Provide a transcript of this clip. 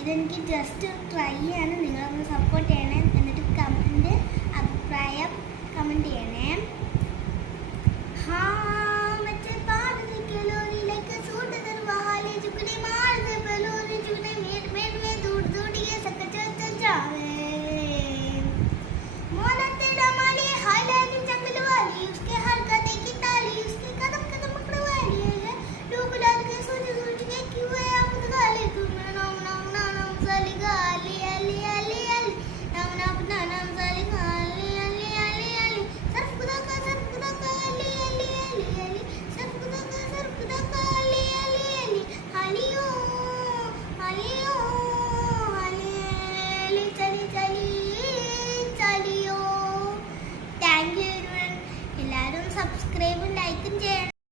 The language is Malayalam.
ഇതെനിക്ക് ജസ്റ്റ് ട്രൈ ചെയ്യാണ്. നിങ്ങളൊന്ന് സപ്പോർട്ട് ചെയ്യണേ. എന്നിട്ട് അഭിപ്രായം കമൻറ്റ് ചെയ്യണേ.